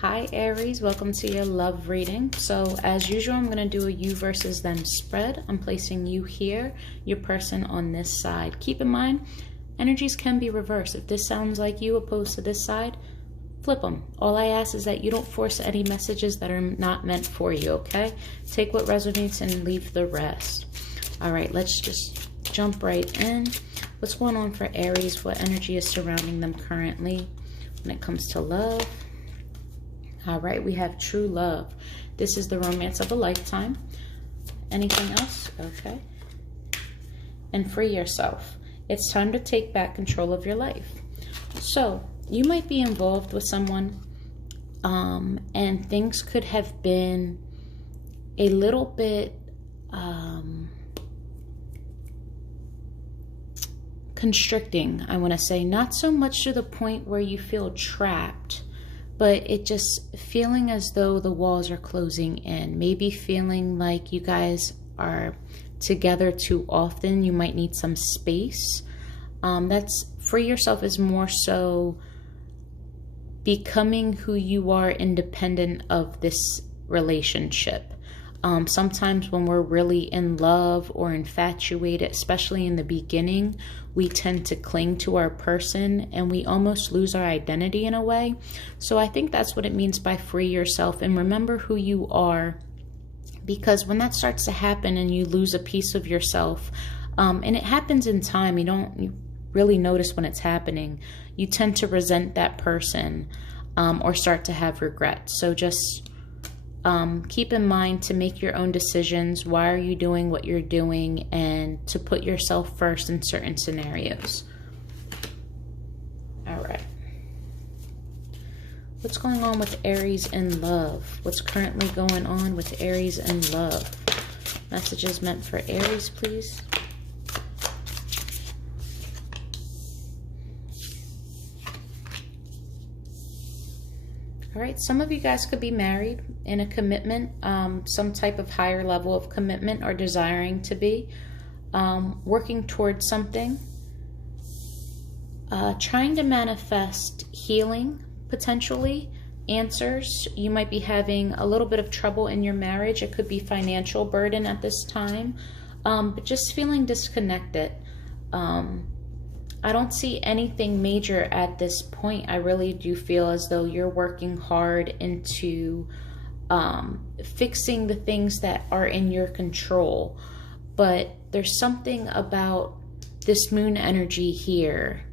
Hi Aries, welcome to your love reading. So as usual, I'm going to do a you versus them spread. I'm placing you here, your person on this side. Keep in mind, energies can be reversed. If this sounds like you opposed to this side, flip them. All I ask is that you don't force any messages that are not meant for you, okay? Take what resonates and leave the rest. All right, let's just jump right in. What's going on for Aries? What energy is surrounding them currently when it comes to love? All right, we have true love. This is the romance of a lifetime. Anything else? Okay. And free yourself. It's time to take back control of your life. So you might be involved with someone and things could have been a little bit constricting, I want to say. Not so much to the point where you feel trapped, but it just feeling as though the walls are closing in. Maybe feeling like you guys are together too often. You might need some space. That's free yourself is more so becoming who you are independent of this relationship. Sometimes when we're really in love or infatuated, especially in the beginning, we tend to cling to our person and we almost lose our identity in a way. So I think that's what it means by free yourself and remember who you are, because when that starts to happen and you lose a piece of yourself, and it happens in time, you really notice when it's happening, you tend to resent that person or start to have regret. So just keep in mind to make your own decisions. Why are you doing what you're doing? And to put yourself first in certain scenarios. All right. What's going on with Aries in love? What's currently going on with Aries in love? Messages meant for Aries, please. All right, some of you guys could be married in a commitment, some type of higher level of commitment or desiring to be, working towards something, trying to manifest healing, potentially, answers. You might be having a little bit of trouble in your marriage. It could be financial burden at this time, but just feeling disconnected. I don't see anything major at this point. I really do feel as though you're working hard into fixing the things that are in your control. But there's something about this moon energy here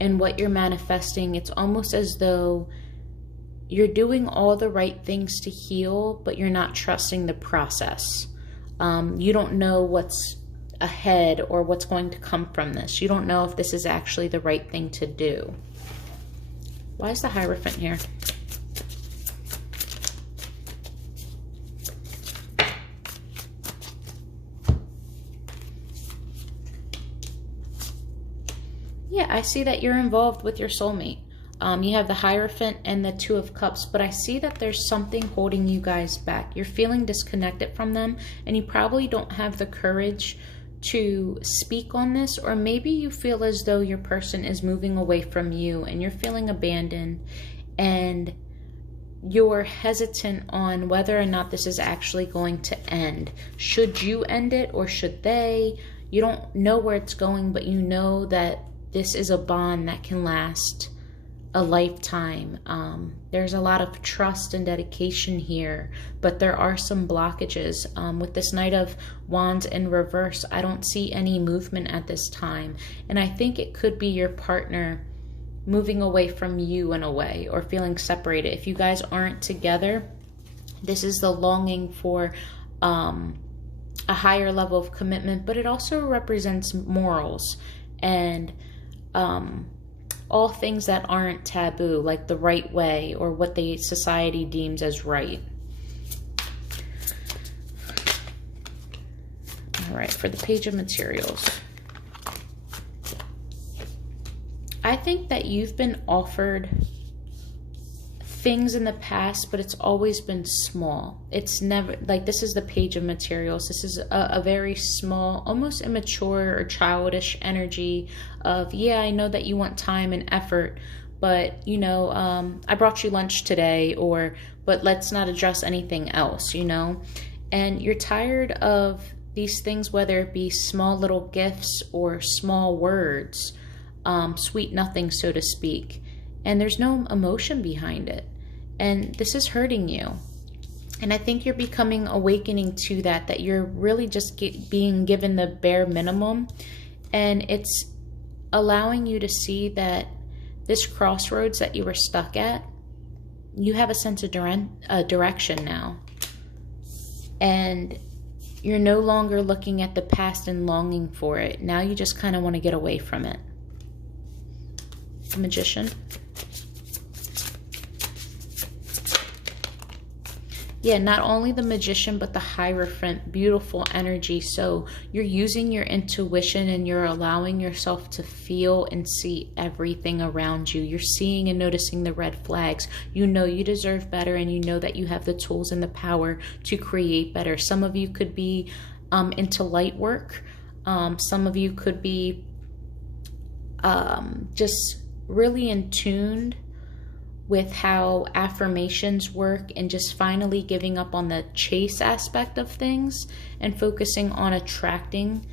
and what you're manifesting. It's almost as though you're doing all the right things to heal, but you're not trusting the process. You don't know what's ahead or what's going to come from this. You don't know if this is actually the right thing to do. Why is the Hierophant here? Yeah, I see that you're involved with your soulmate. You have the Hierophant and the Two of Cups, but I see that there's something holding you guys back. You're feeling disconnected from them, and you probably don't have the courage to speak on this, or maybe you feel as though your person is moving away from you and you're feeling abandoned and you're hesitant on whether or not this is actually going to end. Should you end it or should they? You don't know where it's going, but you know that this is a bond that can last a lifetime. There's a lot of trust and dedication here, but there are some blockages. With this Knight of Wands in reverse, I don't see any movement at this time. And I think it could be your partner moving away from you in a way, or feeling separated. If you guys aren't together, this is the longing for a higher level of commitment, but it also represents morals and all things that aren't taboo, like the right way or what the society deems as right. All right, for the Page of Materials. I think that you've been offered things in the past, but it's always been small. It's never, like, this is the Page of Materials. This is a very small, almost immature or childish energy of, yeah, I know that you want time and effort, but, you know, I brought you lunch today, or, but let's not address anything else, you know? And you're tired of these things, whether it be small little gifts or small words, sweet nothing, so to speak. And there's no emotion behind it. And this is hurting you. And I think you're becoming awakening to that you're really just being given the bare minimum. And it's allowing you to see that this crossroads that you were stuck at, you have a sense of direction now. And you're no longer looking at the past and longing for it. Now you just kind of want to get away from it. The Magician. Yeah, not only the Magician, but the Hierophant, beautiful energy. So you're using your intuition and you're allowing yourself to feel and see everything around you. You're seeing and noticing the red flags. You know you deserve better, and you know that you have the tools and the power to create better. Some of you could be into light work. Some of you could be just really in tune with how affirmations work, and just finally giving up on the chase aspect of things and focusing on attracting.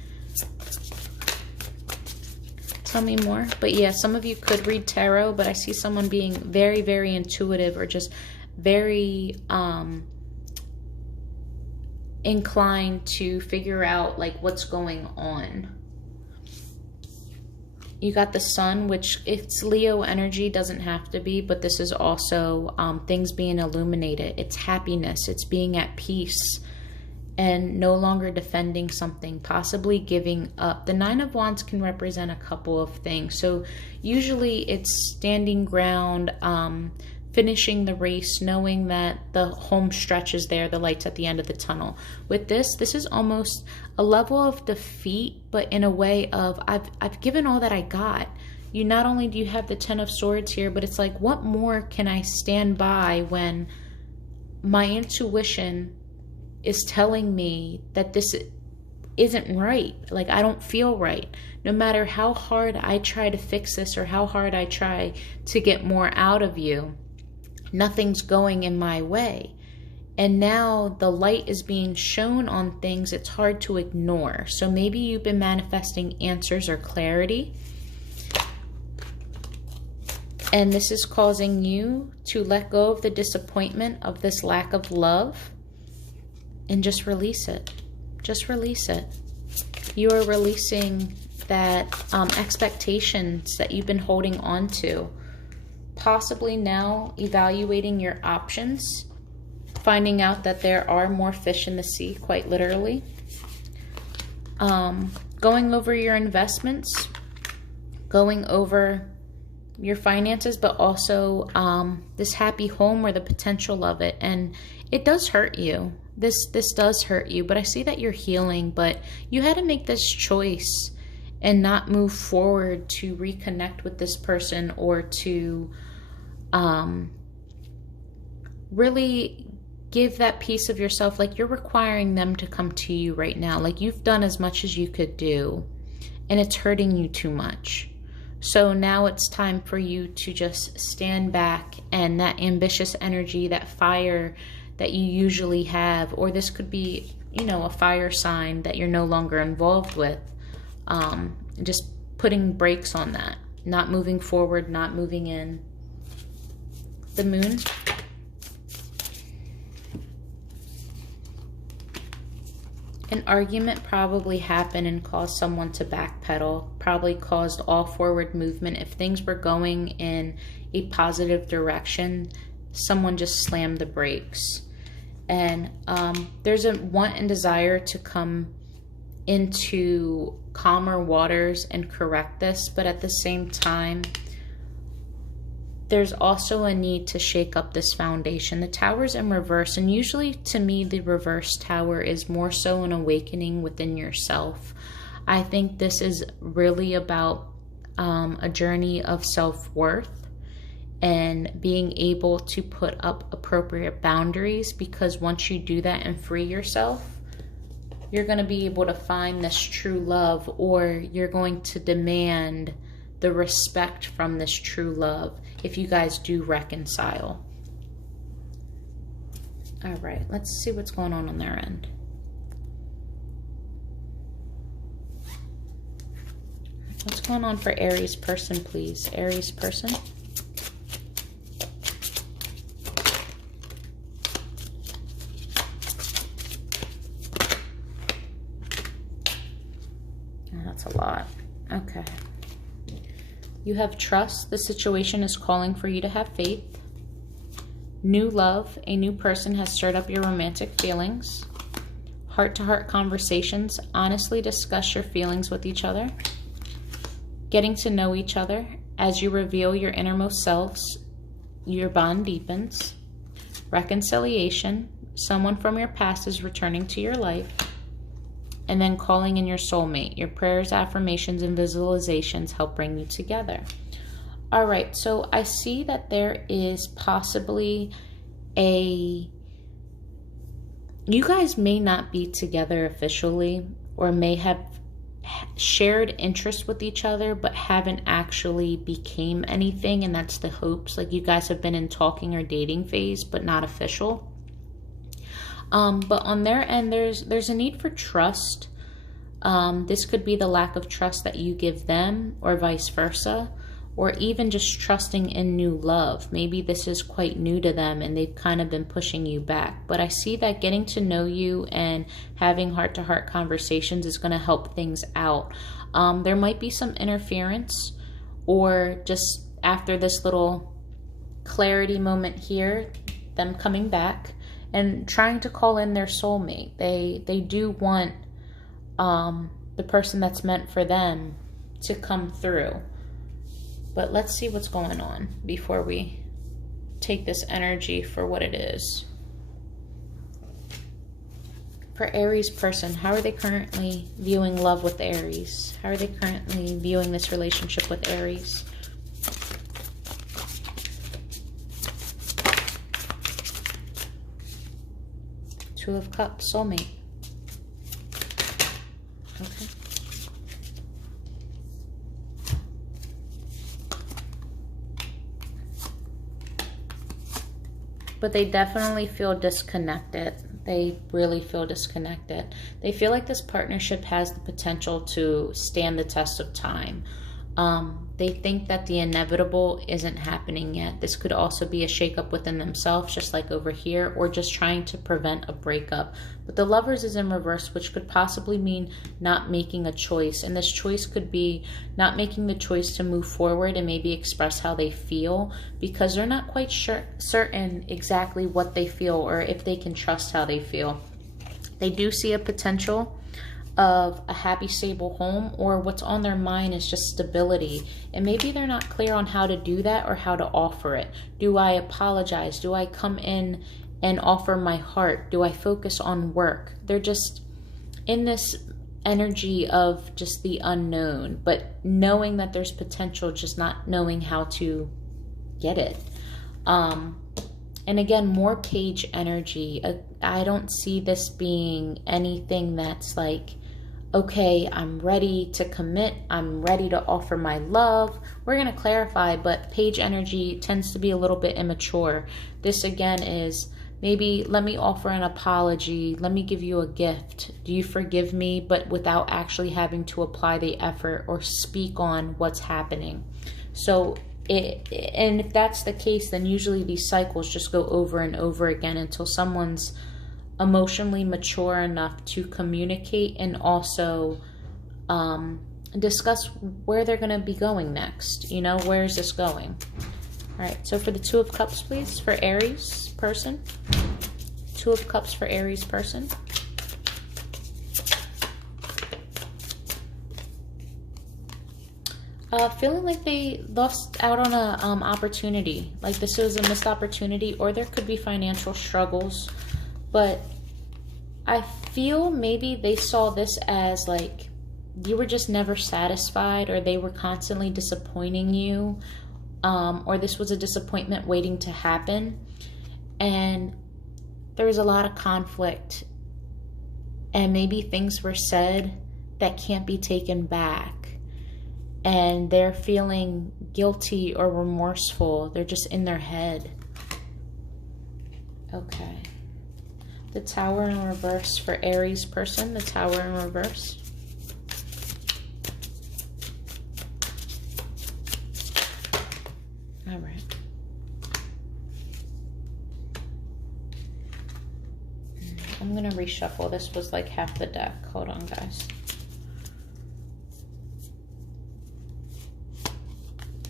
Tell me more. But yeah, some of you could read tarot, but I see someone being very, very intuitive, or just very inclined to figure out like what's going on. You got the Sun, which it's Leo energy, doesn't have to be, but this is also things being illuminated. It's happiness. It's being at peace and no longer defending something, possibly giving up. The Nine of Wands can represent a couple of things. So usually it's standing ground, finishing the race, knowing that the home stretch is there, the light's at the end of the tunnel. With this is almost a level of defeat, but in a way of, I've given all that I got. You not only do you have the Ten of Swords here, but it's like, what more can I stand by when my intuition is telling me that this isn't right? Like, I don't feel right. No matter how hard I try to fix this, or how hard I try to get more out of you, nothing's going in my way. And now the light is being shown on things it's hard to ignore. So maybe you've been manifesting answers or clarity, and this is causing you to let go of the disappointment of this lack of love and just release it. Just release it. You are releasing that expectations that you've been holding on to. Possibly now evaluating your options, finding out that there are more fish in the sea, quite literally. Going over your investments, going over your finances, but also this happy home or the potential of it. And it does hurt you. This does hurt you, but I see that you're healing, but you had to make this choice and not move forward to reconnect with this person, or to really give that piece of yourself. Like, you're requiring them to come to you right now. Like, you've done as much as you could do, and it's hurting you too much. So now it's time for you to just stand back, and that ambitious energy, that fire that you usually have, or this could be, you know, a fire sign that you're no longer involved with, just putting brakes on that, not moving forward, not moving in. The Moon. An argument probably happened and caused someone to backpedal, probably caused all forward movement. If things were going in a positive direction, someone just slammed the brakes. And there's a want and desire to come into calmer waters and correct this, but at the same time, there's also a need to shake up this foundation. The Tower's in reverse, and usually to me the reverse Tower is more so an awakening within yourself. I think this is really about a journey of self-worth and being able to put up appropriate boundaries, because once you do that and free yourself, you're going to be able to find this true love, or you're going to demand the respect from this true love if you guys do reconcile. All right, let's see what's going on their end. What's going on for Aries person, please? Aries person. Oh, that's a lot. Okay. You have trust. The situation is calling for you to have faith. New love. A new person has stirred up your romantic feelings. Heart-to-heart conversations. Honestly discuss your feelings with each other. Getting to know each other. As you reveal your innermost selves, your bond deepens. Reconciliation. Someone from your past is returning to your life. And then calling in your soulmate. Your prayers, affirmations, and visualizations help bring you together. All right, so I see that there is possibly you guys may not be together officially, or may have shared interest with each other but haven't actually became anything, and that's the hopes. Like you guys have been in talking or dating phase but not official. But on their end, there's a need for trust. This could be the lack of trust that you give them, or vice versa, or even just trusting in new love. Maybe this is quite new to them and they've kind of been pushing you back. But I see that getting to know you and having heart-to-heart conversations is going to help things out. There might be some interference, or just after this little clarity moment here, them coming back and trying to call in their soulmate. They do want the person that's meant for them to come through. But let's see what's going on before we take this energy for what it is. For Aries person, how are they currently viewing love with Aries? How are they currently viewing this relationship with Aries? Two of Cups, soulmate. Okay. But they definitely feel disconnected. They really feel disconnected. They feel like this partnership has the potential to stand the test of time. They think that the inevitable isn't happening yet. This could also be a shakeup within themselves, just like over here, or just trying to prevent a breakup. But the Lovers is in reverse, which could possibly mean not making a choice. And this choice could be not making the choice to move forward and maybe express how they feel, because they're not quite certain exactly what they feel or if they can trust how they feel. They do see a potential of a happy, stable home, or what's on their mind is just stability. And maybe they're not clear on how to do that or how to offer it. Do I apologize? Do I come in and offer my heart? Do I focus on work? They're just in this energy of just the unknown, but knowing that there's potential, just not knowing how to get it. And again, more Page energy. I don't see this being anything that's like, okay, I'm ready to commit. I'm ready to offer my love. We're going to clarify, but Page energy tends to be a little bit immature. This again is maybe, let me offer an apology. Let me give you a gift. Do you forgive me? But without actually having to apply the effort or speak on what's happening. So and if that's the case, then usually these cycles just go over and over again until someone's emotionally mature enough to communicate and also discuss where they're going to be going next. You know, where is this going? All right, so for the Two of Cups, please, for Aries person. Two of Cups for Aries person. Feeling like they lost out on a opportunity, like this was a missed opportunity, or there could be financial struggles. But I feel maybe they saw this as like you were just never satisfied, or they were constantly disappointing you, or this was a disappointment waiting to happen. And there was a lot of conflict, and maybe things were said that can't be taken back. and they're feeling guilty or remorseful. They're just in their head. Okay. The Tower in reverse for Aries person. The Tower in reverse. All right. I'm going to reshuffle. This was like half the deck. Hold on, guys.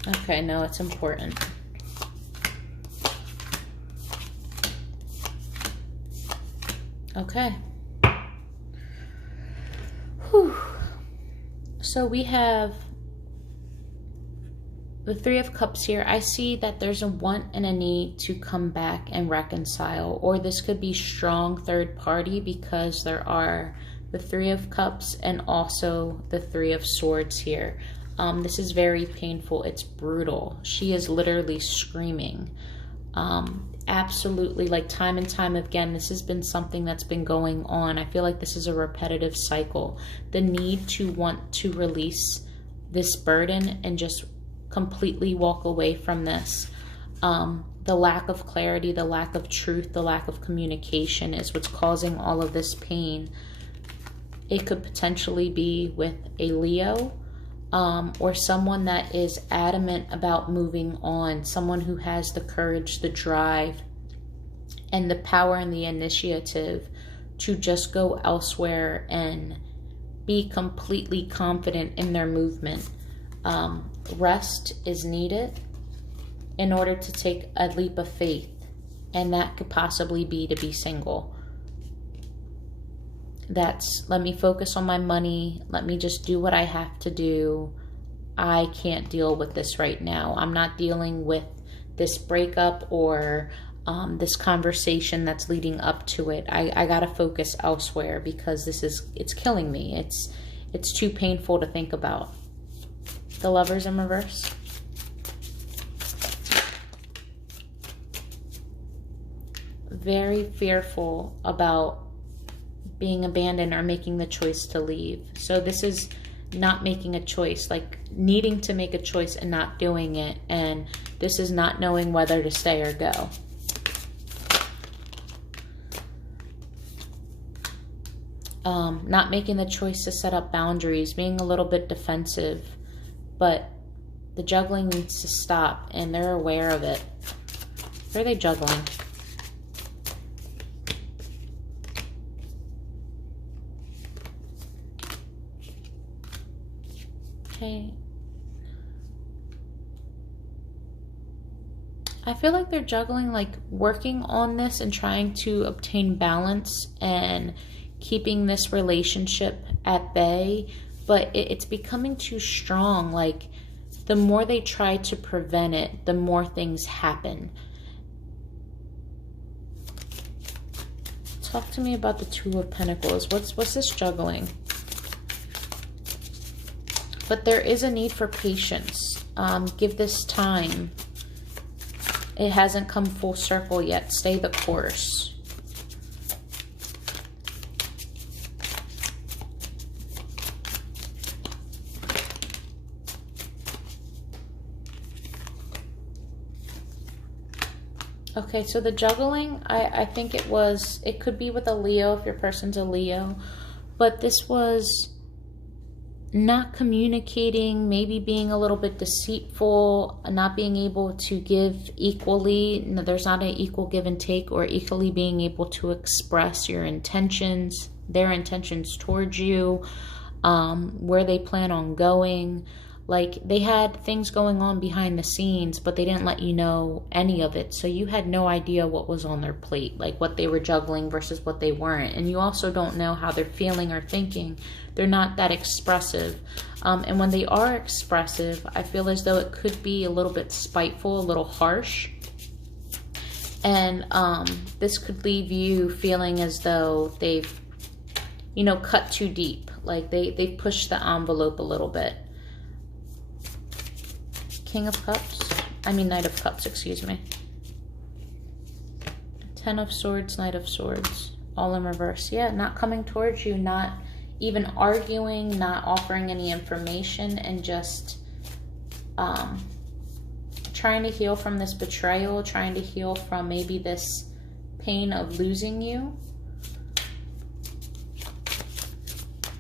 Okay, no, it's important. Okay. Whew. So we have the Three of Cups here. I see that there's a want and a need to come back and reconcile, or this could be strong third party because there are the Three of Cups and also the Three of Swords here. This is very painful. It's brutal. She is literally screaming. Absolutely, like time and time again, this has been something that's been going on. I feel like this is a repetitive cycle. The need to want to release this burden and just completely walk away from this. The lack of clarity, the lack of truth, the lack of communication is what's causing all of this pain. It could potentially be with a Leo, or someone that is adamant about moving on, someone who has the courage, the drive, and the power and the initiative to just go elsewhere and be completely confident in their movement. Rest is needed in order to take a leap of faith, and that could possibly be to be single. That's, let me focus on my money. Let me just do what I have to do. I can't deal with this right now. I'm not dealing with this breakup or this conversation that's leading up to it. I gotta focus elsewhere because it's killing me. It's too painful to think about. The Lovers in reverse. Very fearful about being abandoned or making the choice to leave. So this is not making a choice, like needing to make a choice and not doing it. And this is not knowing whether to stay or go. Not making the choice to set up boundaries, being a little bit defensive, but the juggling needs to stop and they're aware of it. Where are they juggling? Okay. I feel like they're juggling, like working on this and trying to obtain balance and keeping this relationship at bay, but it's becoming too strong. Like the more they try to prevent it, the more things happen. Talk to me about the Two of Pentacles. What's this juggling? But there is a need for patience. Give this time. It hasn't come full circle yet. Stay the course. Okay, so the juggling, I think it could be with a Leo if your person's a Leo, but this was not communicating, maybe being a little bit deceitful, not being able to give equally. There's not an equal give and take, or equally being able to express your intentions, their intentions towards you, where they plan on going. Like they had things going on behind the scenes, but they didn't let you know any of it. So you had no idea what was on their plate, like what they were juggling versus what they weren't. And you also don't know how they're feeling or thinking. They're not that expressive. And when they are expressive, I feel as though it could be a little bit spiteful, a little harsh. And this could leave you feeling as though they've, cut too deep. Like they've pushed the envelope a little bit. Knight of Cups, excuse me. Ten of Swords, Knight of Swords, all in reverse. Yeah, not coming towards you, not even arguing, not offering any information, and just trying to heal from this betrayal, trying to heal from maybe this pain of losing you,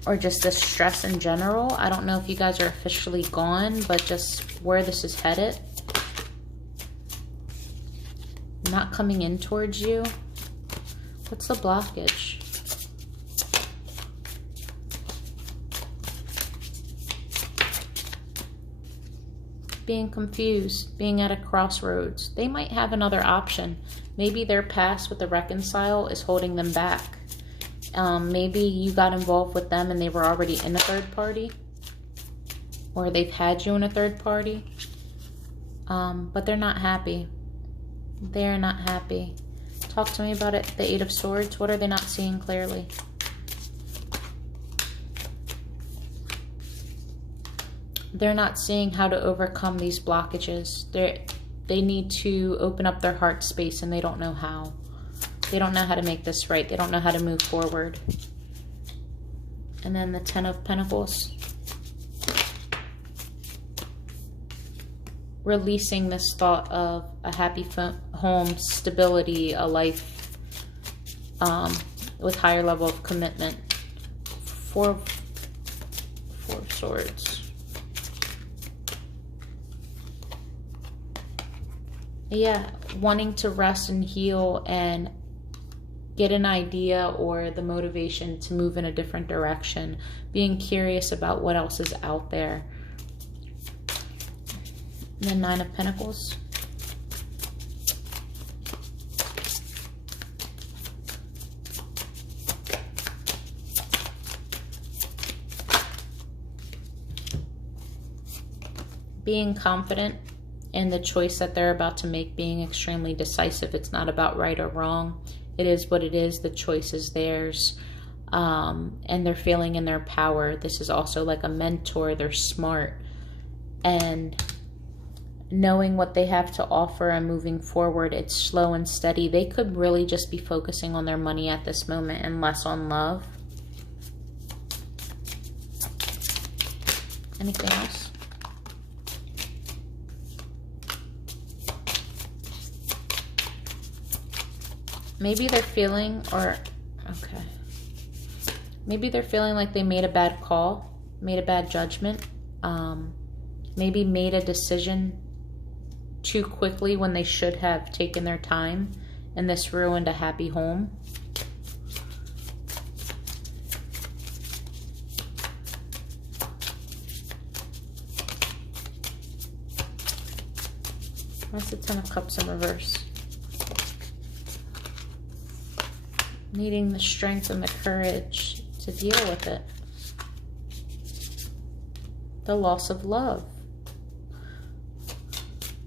or just the stress in general. I don't know if you guys are officially gone, but just where this is headed. Not coming in towards you. What's the blockage? Being confused, being at a crossroads. They might have another option. Maybe their past with the reconcile is holding them back. Maybe you got involved with them and they were already in a third party, or they've had you in a third party, but they're not happy. They're not happy. Talk to me about it. The Eight of Swords. What are they not seeing clearly? They're not seeing how to overcome these blockages. They need to open up their heart space, and they don't know how. They don't know how to make this right. They don't know how to move forward. And then the Ten of Pentacles. Releasing this thought of a happy home, stability, a life with higher level of commitment. Four of Swords. Yeah, wanting to rest and heal and get an idea or the motivation to move in a different direction. Being curious about what else is out there. And then Nine of Pentacles. Being confident in the choice that they're about to make, being extremely decisive. It's not about right or wrong. It is what it is. The choice is theirs. And they're feeling in their power. This is also like a mentor. They're smart. And knowing what they have to offer and moving forward, it's slow and steady. They could really just be focusing on their money at this moment and less on love. Anything else? Maybe they're feeling, maybe they're feeling like they made a bad call, made a bad judgment, maybe made a decision too quickly when they should have taken their time, and this ruined a happy home. What's the Ten of Cups in reverse? Needing the strength and the courage to deal with it. The loss of love.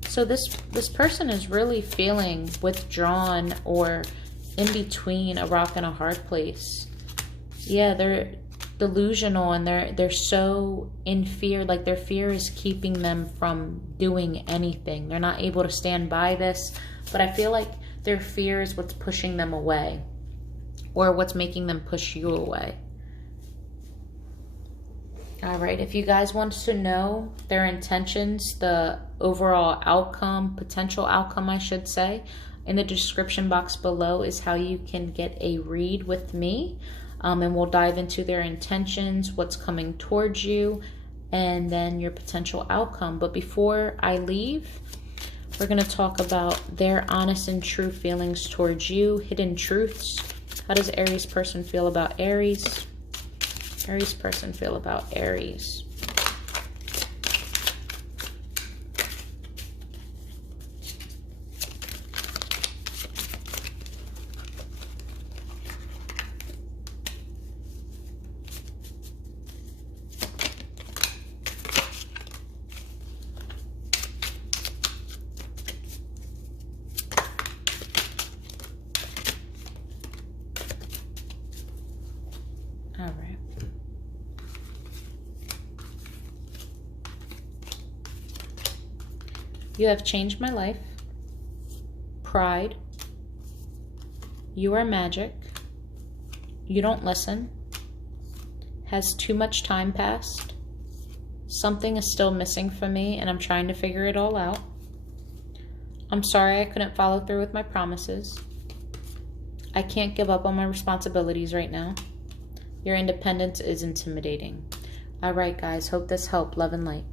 So this person is really feeling withdrawn or in between a rock and a hard place. Yeah, they're delusional and they're so in fear. Like their fear is keeping them from doing anything. They're not able to stand by this, but I feel like their fear is what's pushing them away. Or what's making them push you away. All right, if you guys want to know their intentions, the overall outcome, potential outcome, I should say, in the description box below is how you can get a read with me. And we'll dive into their intentions, what's coming towards you, and then your potential outcome. But before I leave, we're going to talk about their honest and true feelings towards you, hidden truths. How does Aries person feel about Aries? Aries person feel about Aries. All right. You have changed my life. Pride. You are magic. You don't listen. Has too much time passed. Something is still missing from me, and I'm trying to figure it all out. I'm sorry I couldn't follow through with my promises. I can't give up on my responsibilities right now. Your independence is intimidating. All right, guys. Hope this helped. Love and light.